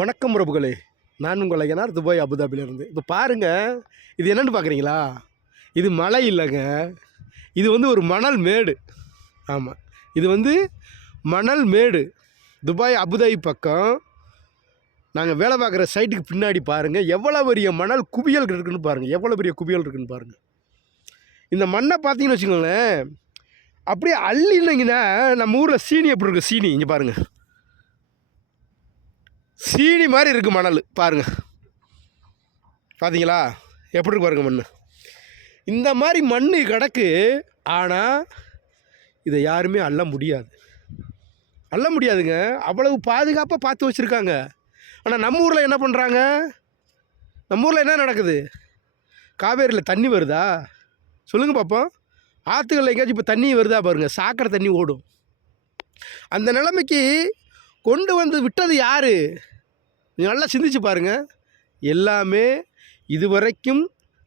வணக்கம் உறவுகளே, நான் உங்கள் ஐயனார் துபாய் அபுதாபியிலேருந்து. இப்போ பாருங்கள், இது என்னென்னு பார்க்குறீங்களா? இது மலை இல்லைங்க, இது வந்து ஒரு மணல் மேடு. ஆமாம், இது வந்து மணல் மேடு. துபாய் அபுதாபி பக்கம் நாங்கள் வேலை பார்க்குற சைட்டுக்கு பின்னாடி பாருங்கள், எவ்வளோ பெரிய மணல் குவியல் இருக்குதுன்னு பாருங்கள், எவ்வளோ பெரிய குவியல் இருக்குதுன்னு பாருங்கள். இந்த மண்ணை பார்த்தீங்கன்னு வச்சுக்கோங்களேன், அப்படியே அள்ளினீங்கன்னா நம்ம ஊரில் சீனி எப்படி இருக்குது, சீனி இங்கே பாருங்கள், சீனி மாதிரி இருக்குது மணல். பாருங்கள், பார்த்தீங்களா எப்படி இருக்கு பாருங்கள் மண். இந்த மாதிரி மண் கிடக்கு. ஆனால் இதை யாருமே அள்ள முடியாது, அள்ள முடியாதுங்க. அவ்வளவு பாதுகாப்பாக பார்த்து வச்சுருக்காங்க. ஆனால் நம்ம ஊரில் என்ன பண்ணுறாங்க? நம்ம ஊரில் என்ன நடக்குது? காவேரியில் தண்ணி வருதா சொல்லுங்கள் பார்ப்போம். ஆற்றுகளில் எங்கேயாச்சும் இப்போ தண்ணி வருதா பாருங்கள், சாக்கடை தண்ணி ஓடும். அந்த நிலைமைக்கு கொண்டு வந்து விட்டது யார்? நீங்கள் நல்லா சிந்திச்சு பாருங்கள். எல்லாமே இதுவரைக்கும்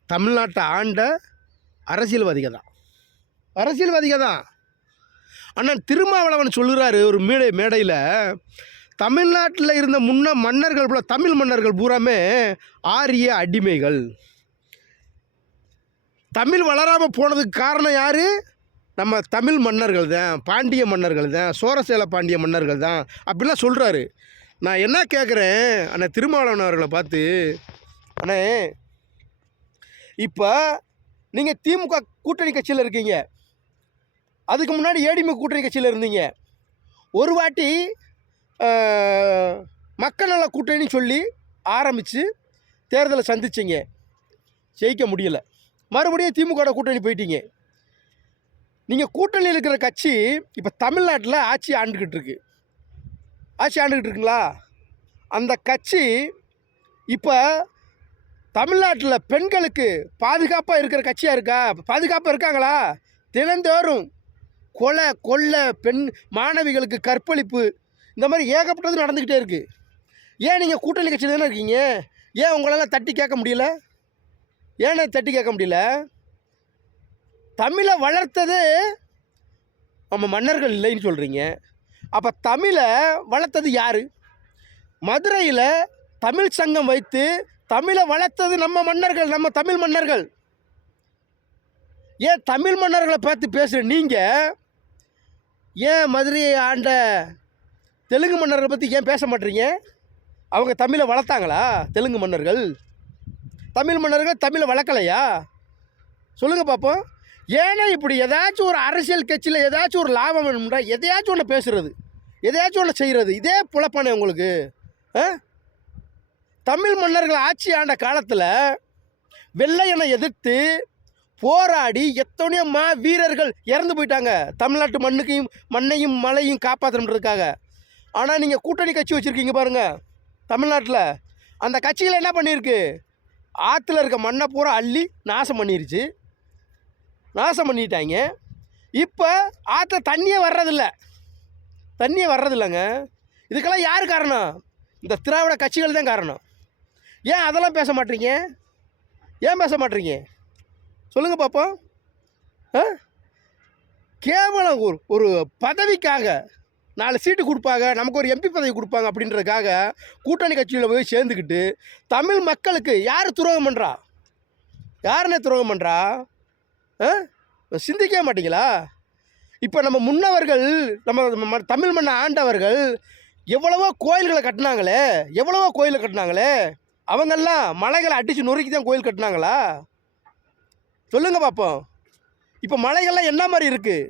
தமிழ்நாட்டை ஆண்ட அரசியல்வாதிகள் தான், அரசியல்வாதிகள் தான். ஆனால் திருமாவளவன் சொல்லுறாரு ஒரு மேடையில், தமிழ்நாட்டில் இருந்த முன்ன மன்னர்கள் போல தமிழ் மன்னர்கள் பூராமே ஆரிய அடிமைகள். தமிழ் வளராமல் போனதுக்கு காரணம் யார்? நம்ம தமிழ் மன்னர்கள் தான், பாண்டிய மன்னர்கள் தான், சோழசேல பாண்டிய மன்னர்கள் தான் அப்படிலாம் சொல்கிறாரு. நான் என்ன கேட்குறேன் அண்ணா திருமாவளவன் அவர்களை பார்த்து, அண்ணே இப்போ நீங்கள் திமுக கூட்டணி கட்சியில் இருக்கீங்க, அதுக்கு முன்னாடி ஏடிஎம்கே கூட்டணி கட்சியில் இருந்தீங்க. ஒரு வாட்டி மக்கள் நல கூட்டணின்னு சொல்லி ஆரம்பித்து தேர்தலை சந்திச்சிங்க, ஜெயிக்க முடியலை. மறுபடியும் திமுக கூட்டணி போயிட்டீங்க. நீங்கள் கூட்டணியில் இருக்கிற கட்சி இப்போ தமிழ்நாட்டில் ஆட்சி ஆண்டுக்கிட்டு இருக்குங்களா? அந்த கட்சி இப்போ தமிழ்நாட்டில் பெண்களுக்கு பாதுகாப்பாக இருக்கிற கட்சியாக இருக்கா? பாதுகாப்பாக இருக்காங்களா? தினந்தோறும் கொலை கொள்ளை, பெண் மாணவிகளுக்கு கற்பழிப்பு, இந்த மாதிரி ஏகப்பட்டது நடந்துக்கிட்டே இருக்குது. ஏன் நீங்கள் கூட்டணி கட்சியில் தானே இருக்கீங்க? ஏன் உங்களால் தட்டி கேட்க முடியல? ஏன்னா தட்டி கேட்க முடியல? தமிழை வளர்த்தது நம்ம மன்னர்கள் இல்லைன்னு சொல்கிறீங்க. அப்போ தமிழை வளர்த்தது யார்? மதுரையில் தமிழ் சங்கம் வைத்து தமிழை வளர்த்தது நம்ம மன்னர்கள், நம்ம தமிழ் மன்னர்கள். ஏன் தமிழ் மன்னர்களை பார்த்து பேசுகிற நீங்கள் ஏன் மதுரையை ஆண்ட தெலுங்கு மன்னர்களை பற்றி ஏன் பேச மாட்டீங்க? அவங்க தமிழை வளர்த்தாங்களா? தெலுங்கு மன்னர்கள் தமிழ் மன்னர்கள் தமிழை வளர்க்கலையா? சொல்லுங்கள் பார்ப்போம். ஏன்னா இப்படி ஏதாச்சும் ஒரு அரசியல் கட்சியில் ஏதாச்சும் ஒரு லாபம் வேணும்னா எதையாச்சும் ஒன்று பேசுகிறது, எதையாச்சும் ஒன்று செய்கிறது, இதே புலப்பானே உங்களுக்கு. தமிழ் மன்னர்கள் ஆட்சி ஆண்ட காலத்தில் வெள்ளையனை எதிர்த்து போராடி எத்தனையோ வீரர்கள் இறந்து போயிட்டாங்க, தமிழ்நாட்டு மண்ணையும் மலையும் காப்பாற்றணுன்றதுக்காக. ஆனால் நீங்கள் கூட்டணி கட்சி வச்சுருக்கீங்க பாருங்கள் தமிழ்நாட்டில். அந்த கட்சியில் என்ன பண்ணியிருக்கு? ஆற்றுல இருக்க மண்ணை பூரா அள்ளி நாசம் பண்ணிட்டாங்க. இப்போ ஆற்ற தண்ணியே வர்றதில்லைங்க. இதுக்கெல்லாம் யார் காரணம்? இந்த திராவிட கட்சிகள் தான் காரணம். ஏன் அதெல்லாம் பேச மாட்டீங்க? ஏன் பேச மாட்டீங்க சொல்லுங்கள் பார்ப்போம். கேவலம் ஒரு பதவிக்காக 4 சீட்டு கொடுப்பாங்க, நமக்கு ஒரு எம்பி பதவி கொடுப்பாங்க அப்படின்றதுக்காக கூட்டணி கட்சியில் போய் சேர்ந்துக்கிட்டு தமிழ் மக்களுக்கு யார் துரோகம் பண்ணுறா? யாருன்னே துரோகம் பண்ணுறா? சிந்திக்கவே மாட்டீங்களா? இப்போ நம்ம முன்னவர்கள், நம்ம தமிழ் மண்ணை ஆண்டவர்கள் எவ்வளவோ கோயில்களை கட்டினாங்களே, அவங்கெல்லாம் மலைகளை அடித்து நொறுக்கி தான் கோயில் கட்டினாங்களா? சொல்லுங்கள் பார்ப்போம். இப்போ மலைகள்லாம் என்ன மாதிரி இருக்குது?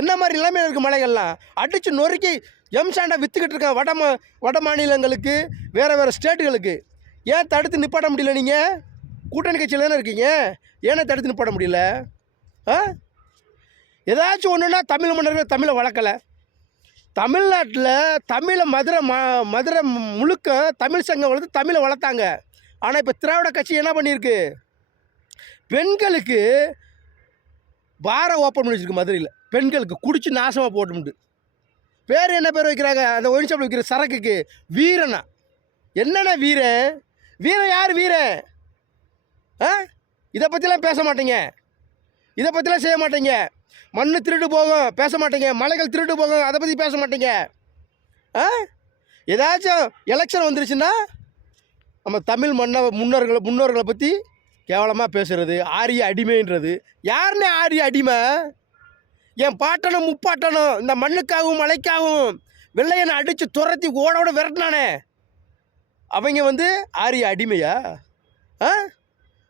என்ன மாதிரி எல்லாமே இருக்குது? மலைகள்லாம் அடித்து நொறுக்கி எம்சாண்டா விற்றுக்கிட்டு இருக்காங்க வட மாநிலங்களுக்கு, வேறு ஸ்டேட்டுகளுக்கு. ஏன் தடுத்து நிப்பாட்ட முடியல? நீங்கள் கூட்டணி கட்சியில் தானே இருக்கீங்க, ஏன்னா தடுத்து நிப்பாட்ட முடியல? ஏதாச்சும் ஒன்றுனா தமிழ் மன்னர்கள் தமிழை வளர்க்கலை. தமிழ்நாட்டில் தமிழை மதுரை முழுக்க தமிழ் சங்கம் வளர்த்து தமிழை வளர்த்தாங்க. ஆனால் இப்போ திராவிட கட்சி என்ன பண்ணியிருக்கு? பெண்களுக்கு பாரை ஓப்பன் பண்ணி வச்சுருக்கு மதுரையில். பெண்களுக்கு குடிச்சு நாசமாக போட்டுமுண்டு. பேர் என்ன பேர் வைக்கிறாங்க? அந்த ஒயின் ஷாப்பில் வைக்கிற சரக்குக்கு வீரனா? என்னென்ன வீரன்? யார் வீரன்? இதை பற்றிலாம் பேச மாட்டீங்க, இதை பற்றிலாம் செய்ய மாட்டீங்க. மண் திருட்டு போகும் பேச மாட்டீங்க, மலைகள் திருட்டு போகும் அதை பற்றி பேச மாட்டீங்க. ஏதாச்சும் எலெக்ஷன் வந்துருச்சுன்னா நம்ம தமிழ் முன்னோர்களை பற்றி கேவலமாக பேசுகிறது, ஆரிய அடிமைன்றது. யாருன்னே ஆரிய அடிமை? என் பாட்டனும் முப்பாட்டனும் இந்த மண்ணுக்காகவும் மலைக்காகவும் வெள்ளையனை அடித்து துரத்தி ஓட விரட்டினானே, அவங்க ஆரிய அடிமையா?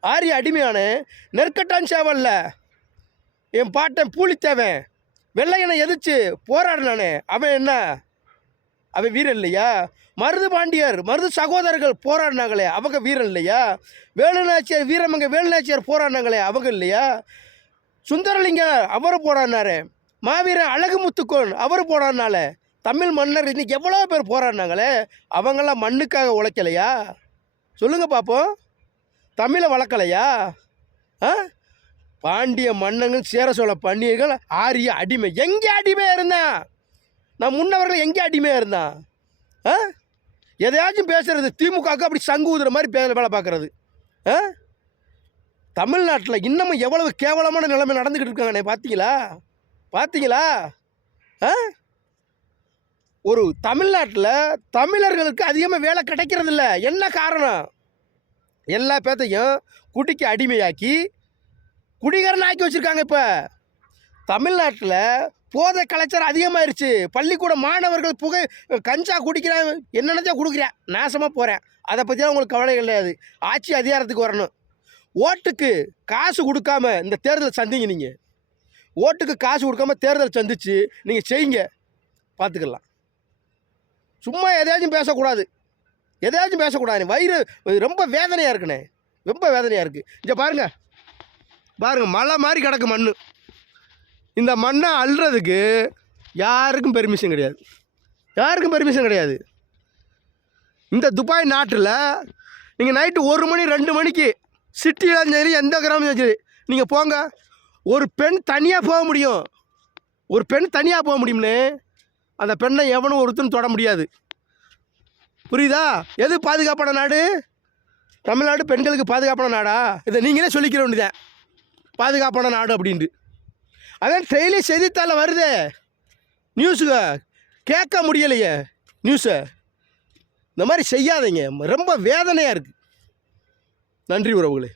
ஆரிய அடிமையானே. நெற்கட்டான் சேவல்ல என் பாட்டன் பூலித்தேவன் வெள்ளையனை எதிர்த்து போராடினானே, அவன் என்ன? அவன் வீரன் இல்லையா? மருது பாண்டியர் மருது சகோதரர்கள் போராடினாங்களே, அவங்க வீரன் இல்லையா? வேலுநாச்சியார் வீரமங்க வேலுநாச்சியார் போராடினாங்களே, அவங்க இல்லையா? சுந்தரலிங்கர் அவர் போராடினாரு. மாவீரன் அழகு முத்துக்கோன் அவர் போராடினால. தமிழ் மன்னர் இன்னைக்கு எவ்வளோ பேர் போராடினாங்களே, அவங்கெல்லாம் மண்ணுக்காக உழைக்கலையா? சொல்லுங்கள் பார்ப்போம். தமிழை வளர்க்கலையா? பாண்டிய மன்னங்கள் சேர சோழ பண்டிகைகள் ஆரிய அடிமை. எங்கே அடிமையாக இருந்தான்? நான் முன்னவர்கள் எங்கே அடிமையாக இருந்தான்? எதையாச்சும் பேசுறது திமுகவுக்கு அப்படி சங்கு ஊதுற மாதிரி வேலை பார்க்குறது. தமிழ்நாட்டில் இன்னமும் எவ்வளவு கேவலமான நிலைமை நடந்துக்கிட்டு இருக்காங்கண்ணே, பார்த்தீங்களா? ஒரு தமிழ்நாட்டில் தமிழர்களுக்கு அதிகமாக வேலை கிடைக்கிறது இல்லை. என்ன காரணம்? எல்லா பேர்த்தையும் குடிக்கு அடிமையாக்கி குடிகாரன் ஆக்கி வச்சுருக்காங்க. இப்போ தமிழ்நாட்டில் போதை கலாச்சாரம் அதிகமாகிருச்சு. பள்ளிக்கூட மாணவர்கள் கஞ்சா குடிக்கிறான், என்னென்னதே கொடுக்குறேன், நாசமாக போகிறேன். அதை பற்றிலாம் உங்களுக்கு கவலை கிடையாது. ஆட்சி அதிகாரத்துக்கு வரணும். ஓட்டுக்கு காசு கொடுக்காம இந்த தேர்தல் சந்திங்க. நீங்கள் ஓட்டுக்கு காசு கொடுக்காம தேர்தல் சந்திச்சு நீங்கள் செய்யுங்க, பார்த்துக்கலாம். சும்மா எதையாச்சும் பேசக்கூடாது. வயிறு ரொம்ப வேதனையாக இருக்குண்ணே, ரொம்ப வேதனையாக இருக்குது. இங்கே பாருங்கள், மலை மாதிரி கிடக்கு மண். இந்த மண்ணை அள்ளுறதுக்கு யாருக்கும் பெர்மிஷன் கிடையாது. இந்த துபாய் நாட்டில் நீங்கள் நைட்டு 1 மணி 2 மணிக்கு சிட்டியிலும் சரி எந்த கிராமம் சரி நீங்கள் போங்க, ஒரு பெண் தனியாக போக முடியும்னு அந்த பெண்ணை எவனும் ஒருத்தரும் தொட முடியாது. புரியுதா? எது பாதுகாப்பான நாடு? தமிழ்நாடு பெண்களுக்கு பாதுகாப்பான நாடா? இதை நீங்களே சொல்லிக்கிற வேண்டியதான், பாதுகாப்பான நாடு அப்படின்ட்டு. அதான் டெய்லி செய்தித்தாளில் வருதே நியூஸுங்க, கேட்க முடியலையே நியூஸை. இந்த மாதிரி செய்யாதீங்க, ரொம்ப வேதனையாக இருக்குது. நன்றி உறவுகளே.